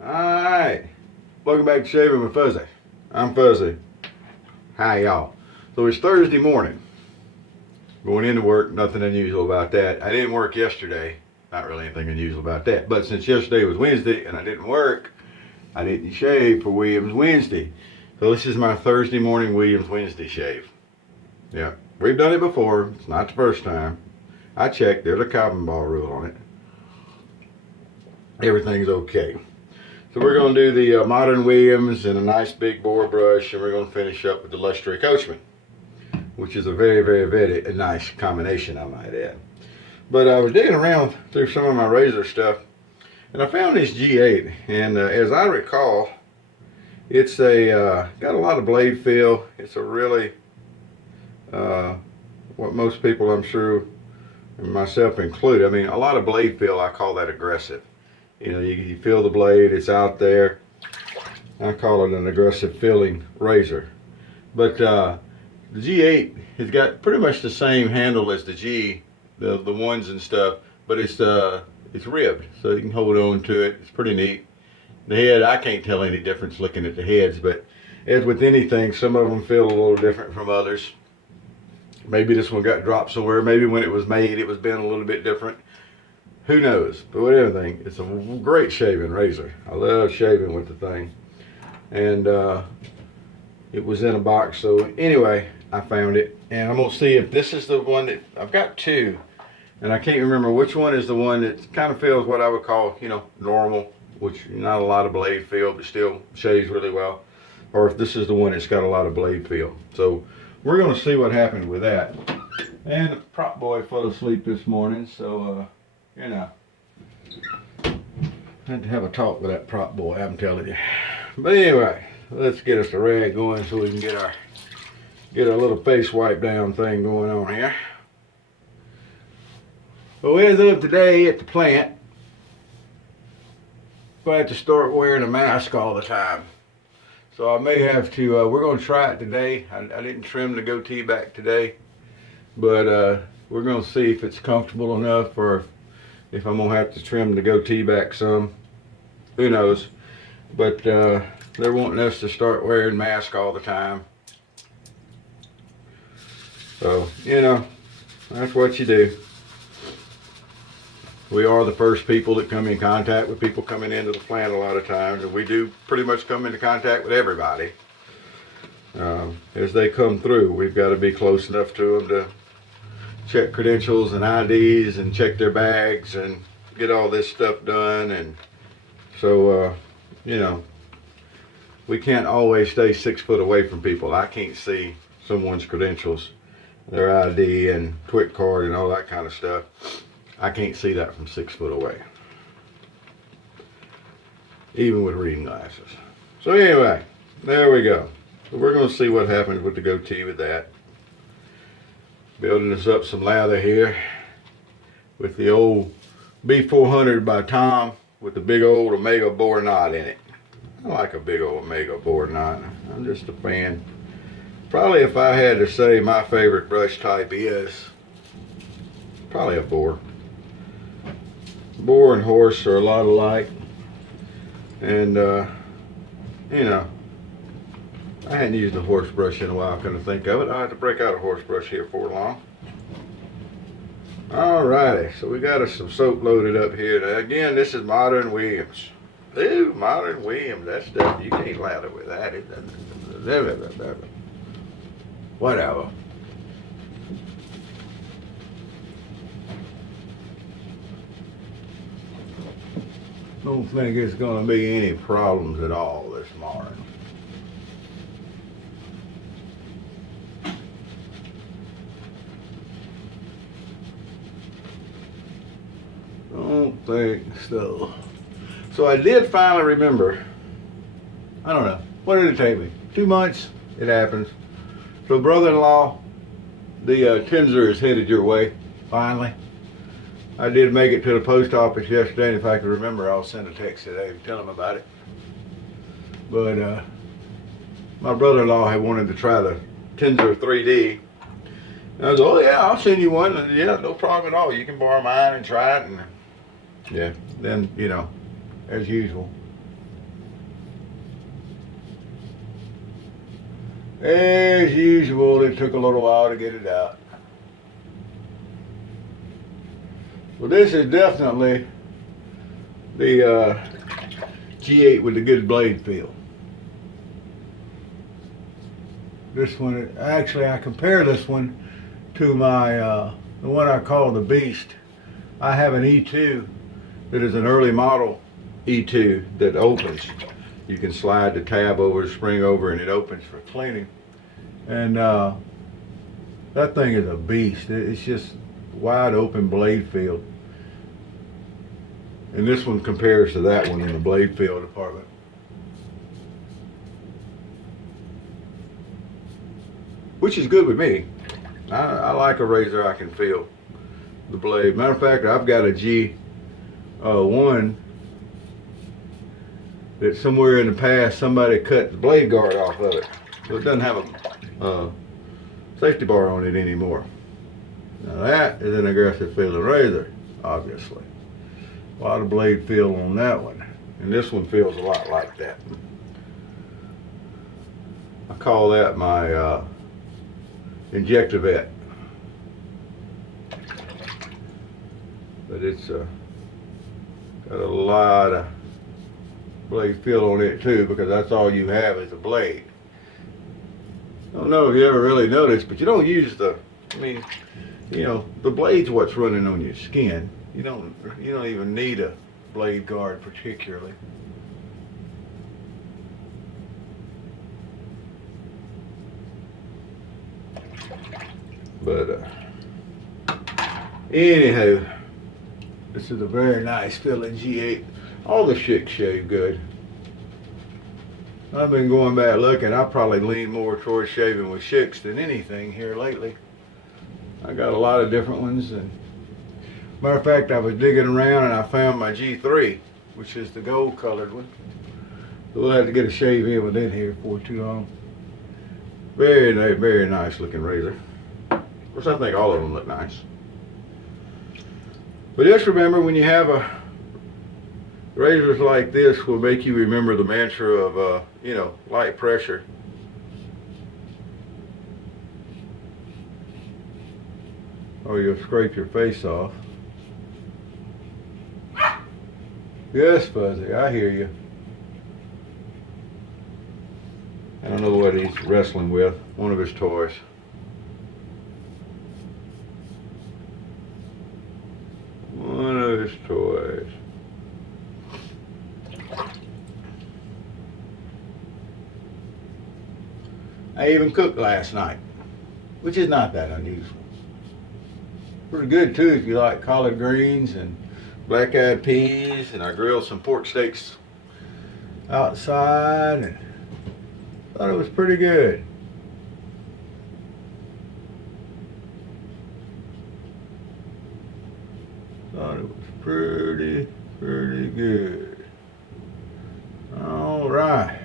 Alright, welcome back to Shaving with Fuzzy. I'm Fuzzy. Hi y'all. So it's Thursday morning. Going into work, nothing unusual about that. I didn't work yesterday. Not really anything unusual about that. But since yesterday was Wednesday and I didn't work, I didn't shave for Williams Wednesday. So this is my Thursday morning Williams Wednesday shave. Yeah, we've done it before. It's not the first time. I checked. There's a cotton ball rule on it. Everything's okay. So we're going to do the modern Williams and a nice big bore brush, and we're going to finish up with the luxury Coachman, which is a very nice combination, I might add. But I was digging around through some of my razor stuff, and I found this G8, and as I recall, it's got a lot of blade feel. It's a really, what most people, I'm sure, and myself included, I mean, a lot of blade feel. I call that aggressive. You know, you feel the blade, it's out there. I call it an aggressive feeling razor. But the G8 has got pretty much the same handle as the ones and stuff, but it's ribbed, so you can hold on to it. It's pretty neat. The head, I can't tell any difference looking at the heads, but as with anything, some of them feel a little different from others. Maybe this one got dropped somewhere. Maybe when it was made, it was bent a little bit different. Who knows? But with everything, it's a great shaving razor. I love shaving with the thing. And it was in a box. So anyway, I found it. And I'm going to see if this is the one that, I've got two. And I can't remember which one is the one that kind of feels what I would call, you know, normal. Which, not a lot of blade feel, but still shaves really well. Or if this is the one that's got a lot of blade feel. So we're going to see what happened with that. And the prop boy fell asleep this morning. So, you know, I had to have a talk with that prop boy, I'm telling you. But anyway, let's get us a rag going so we can get our little face wipe down thing going on here. Well, as of today at the plant, I have to start wearing a mask all the time. So I may have to, we're going to try it today. I didn't trim the goatee back today, but we're going to see if it's comfortable enough or if I'm going to have to trim the goatee back some. Who knows? But they're wanting us to start wearing masks all the time. So, you know, that's what you do. We are the first people that come in contact with people coming into the plant a lot of times, and we do pretty much come into contact with everybody. As they come through, we've got to be close enough to them to check credentials and IDs and check their bags and get all this stuff done. And so, you know, we can't always stay 6 foot away from people. I can't see someone's credentials, their ID and TWIC card and all that kind of stuff. I can't see that from 6 foot away, even with reading glasses. So anyway, there we go. So we're going to see what happens with the goatee with that. Building us up some lather here with the old B400 by Tom with the big old Omega bore knot in it. I like a big old Omega bore knot. I'm just a fan. Probably if I had to say my favorite brush type is probably a bore. Boar and horse are a lot alike, and you know, I hadn't used a horse brush in a while. I couldn't think of it. I had to break out a horse brush here for long. Alrighty, so we got us some soap loaded up here. Now, again, this is modern Williams. Ooh, modern Williams. That stuff you can't lather with that. Whatever. Don't think it's going to be any problems at all this morning. Don't think so. So I did finally remember. I don't know. What did it take me? 2 months? It happens. So brother-in-law, the Tinser is headed your way, finally. I did make it to the post office yesterday, and if I can remember, I'll send a text today and tell him about it. But my brother-in-law had wanted to try the Tinser 3D. And I was like, oh yeah, I'll send you one. And, yeah, no problem at all. You can borrow mine and try it. And yeah, then, you know, as usual, As usual, it took a little while to get it out. Well, this is definitely the G8 with the good blade feel. This one, actually, I compare this one to my the one I call the Beast. I have an E2 that is an early model E2 that opens. You can slide the tab over, the spring over, and it opens for cleaning. And that thing is a beast. It's just wide open blade field. And this one compares to that one in the blade field department. Which is good with me. I like a razor I can feel the blade. Matter of fact, I've got a G1 that somewhere in the past somebody cut the blade guard off of it. So it doesn't have a safety bar on it anymore. Now that is an aggressive feeling razor, obviously. A lot of blade feel on that one. And this one feels a lot like that. I call that my Injectivette. But it's got a lot of blade feel on it too, because that's all you have is a blade. I don't know if you ever really noticed, but you don't use the, I mean, you know, the blade's what's running on your skin. You don't even need a blade guard particularly. But anyhow, this is a very nice feeling G8. All the Schick shave good. I've been going back looking. I probably lean more towards shaving with Schicks than anything here lately. I got a lot of different ones, and matter of fact, I was digging around and I found my G3, which is the gold colored one. So we'll have to get a shave in with it here before too long. Very nice looking razor. Of course, I think all of them look nice. But just remember, when you have razors like this, will make you remember the mantra of, you know, light pressure. Or you'll scrape your face off. Yes, Fuzzy, I hear you. I don't know what he's wrestling with. One of his toys. One of his toys. I even cooked last night, which is not that unusual. Pretty good too if you like collard greens and black-eyed peas, and I grilled some pork steaks outside and thought it was pretty good. Thought it was pretty good. All right.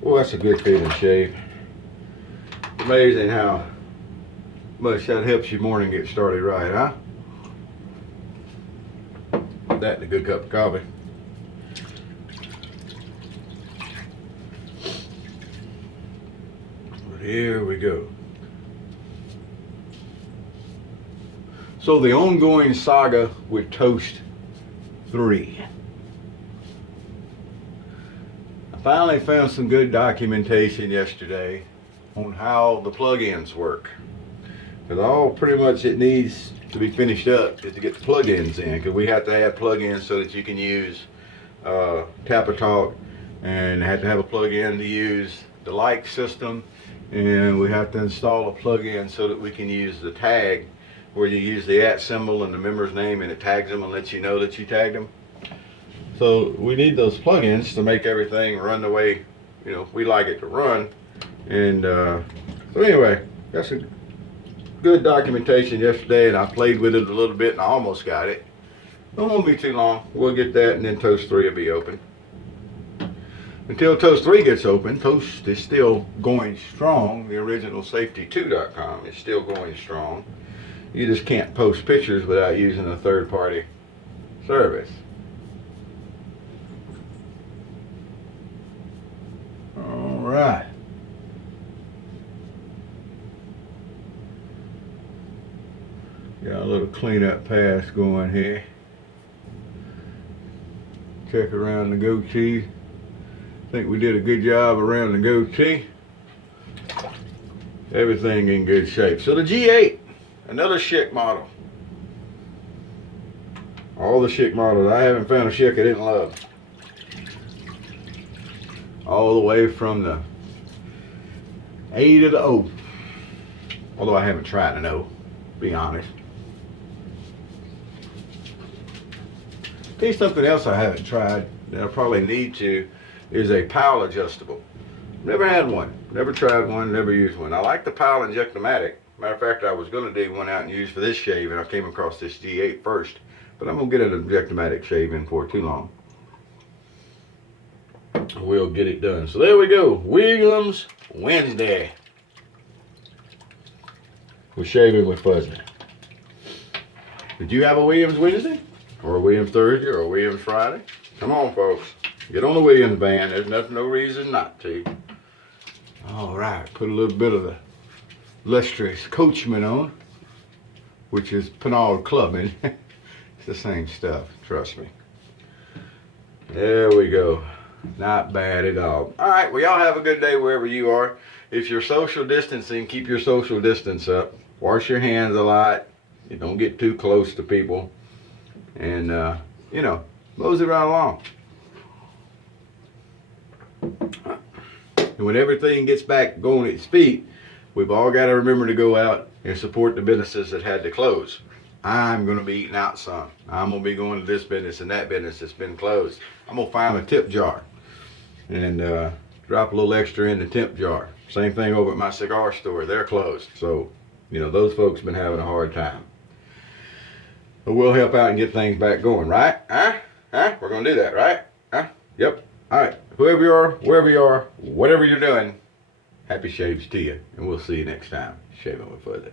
Well, that's a good feeling shave. Amazing how much that helps your morning get started right, huh? That and a good cup of coffee. But here we go. So the ongoing saga with Toast 3. I finally found some good documentation yesterday on how the plugins work. Because all pretty much it needs to be finished up is to get the plugins in, because we have to have plugins so that you can use Tap-A-Talk, and have to have a plug-in to use the like system, and we have to install a plug-in so that we can use the tag, where you use the @ symbol and the member's name, and it tags them and lets you know that you tagged them. So we need those plugins to make everything run the way, you know, we like it to run. And so anyway, that's a good documentation yesterday, and I played with it a little bit and I almost got it. It won't be too long. We'll get that, and then Toast 3 will be open. Until Toast 3 gets open, Toast is still going strong. The original safety2.com is still going strong. You just can't post pictures without using a third-party service. All right. little cleanup pass going here. Check around the goatee. Think we did a good job around the goatee. Everything in good shape. So the G8, another Schick model. All the Schick models. I haven't found a Schick I didn't love. All the way from the A to the O. Although I haven't tried an O, be honest. Here's something else I haven't tried that I probably need to, is a Powell adjustable. Never had one, never tried one, never used one. I like the Powell Injectomatic. Matter of fact, I was going to do one out and use for this shave, and I came across this G8 first. But I'm going to get an Injectomatic shave in for too long. We'll get it done. So there we go, Williams Wednesday. We're shaving with Fuzzy. Did you have a Williams Wednesday? Or a Williams Thursday? Or a Williams Friday? Come on, folks. Get on the Williams band. There's no reason not to. All right. Put a little bit of the lustrous Coachman on, which is Pinard Clubbing. It's the same stuff. Trust me. There we go. Not bad at all. All right. Well, y'all have a good day wherever you are. If you're social distancing, keep your social distance up. Wash your hands a lot. You don't get too close to people. And, you know, mosey right along. And when everything gets back going at its feet, we've all got to remember to go out and support the businesses that had to close. I'm going to be eating out some. I'm going to be going to this business and that business that's been closed. I'm going to find a tip jar and drop a little extra in the tip jar. Same thing over at my cigar store. They're closed. So, you know, those folks been having a hard time. But we'll help out and get things back going, right? We're going to do that, right? Yep. All right. Whoever you are, wherever you are, whatever you're doing, happy shaves to you. And we'll see you next time. Shaving with Fuzzy.